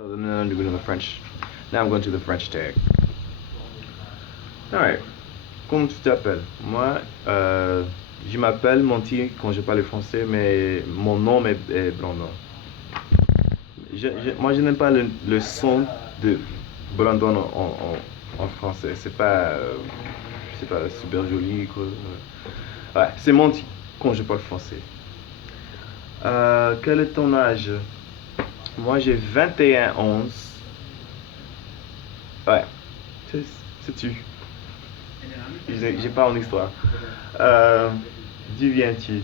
So then I'm going to the French. Now I'm going to the French tag. Alright. Comment tu t'appelles? Moi, je m'appelle Monty quand je parle français, mais mon nom est Brandon. Moi, je n'aime pas le son de Brandon en français. C'est pas super joli, quoi. Ouais, c'est Monty quand je parle français. Quel est ton âge? Moi, j'ai 21 ans. Ouais, sais-tu? J'ai pas en histoire. D'où viens-tu?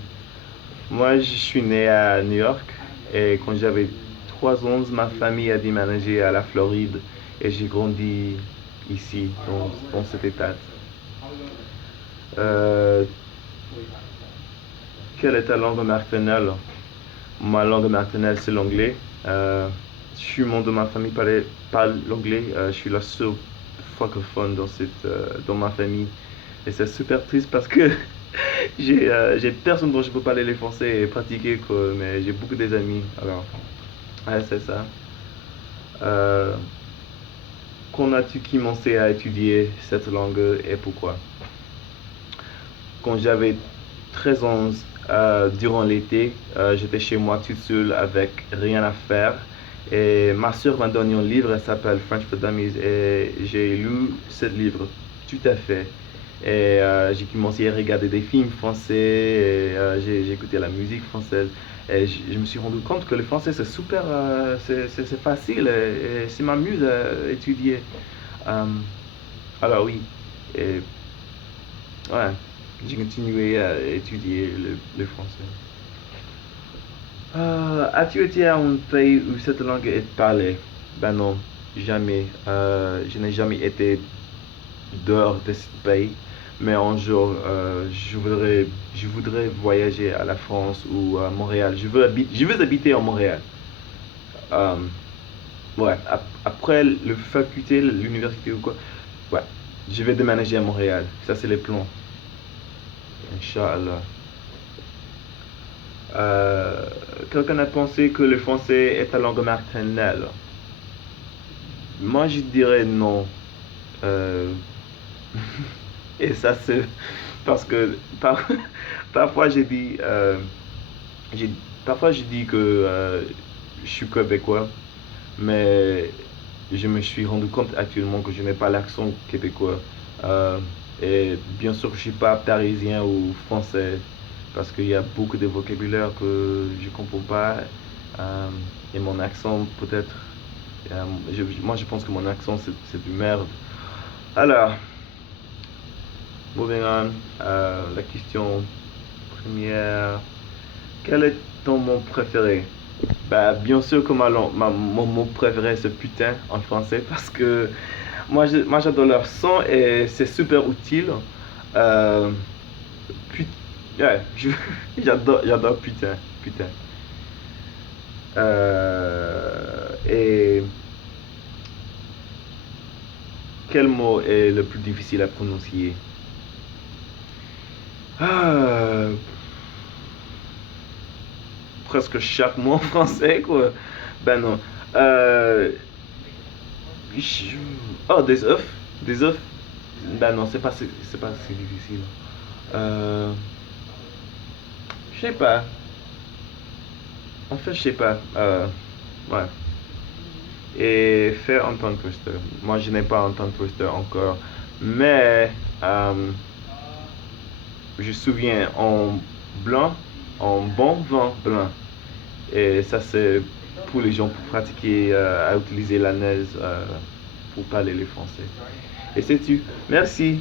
Moi, je suis né à New York et quand j'avais 3 ans, ma famille a déménagé à la Floride et j'ai grandi ici, dans cet état. Quelle est ta langue maternelle? Ma langue maternelle, c'est l'anglais. Tout le monde de ma famille parle l'anglais. Je suis la seule francophone dans ma famille. Et c'est super triste parce que j'ai personne dont je peux parler le français et pratiquer, quoi, mais j'ai beaucoup d'amis. Alors, ouais, c'est ça. Quand as-tu commencé à étudier cette langue et pourquoi? Quand j'avais 13 ans, durant l'été, j'étais chez moi toute seule avec rien à faire. Et ma soeur m'a donné un livre, elle s'appelle French for Dummies, et j'ai lu ce livre tout à fait. Et j'ai commencé à regarder des films français, et j'ai écouté la musique française. Et je me suis rendu compte que le français c'est super, c'est facile, et ça m'amuse à étudier. Alors oui, et ouais, j'ai continué à étudier le français. As-tu été à un pays où cette langue est parlée? Ben non, jamais. Je n'ai jamais été dehors de ce pays. Mais un jour, je voudrais voyager à la France ou à Montréal. Je veux habiter en Montréal. Euh, ouais, après le faculté, l'université ou quoi, ouais, je vais déménager à Montréal. Ça, c'est les plans. Inch'Allah. Quelqu'un a pensé que le français est ta langue maternelle. Moi, je dirais non. Euh, et ça, c'est parce que parfois, j'ai- parfois, je dis que je suis québécois, mais je me suis rendu compte actuellement que je n'ai pas l'accent québécois. Euh, et bien sûr, je ne suis pas parisien ou français parce qu'il y a beaucoup de vocabulaire que je ne comprends pas. Euh, et mon accent, peut-être, moi je pense que mon accent c'est du merde. Alors, moving on, la question première. Quel est ton mot préféré? Bah, bien sûr que mon mot préféré c'est putain en français parce que moi j'adore leur son et c'est super utile. Euh, put- ouais, j'adore putain, putain. Et quel mot est le plus difficile à prononcer? Ah, presque chaque mot en français, quoi. Ben non. Euh, je- oh, des œufs. Des œufs. Ben non, c'est pas si difficile. Euh, je sais pas. En fait, je sais pas. Ouais. Et faire un tongue twister. Moi, je n'ai pas un tongue twister encore. Mais, je me souviens en blanc, en bon vin blanc. Et ça, c'est pour les gens pour pratiquer à utiliser la neige pour parler le français. Et c'est tout. Merci.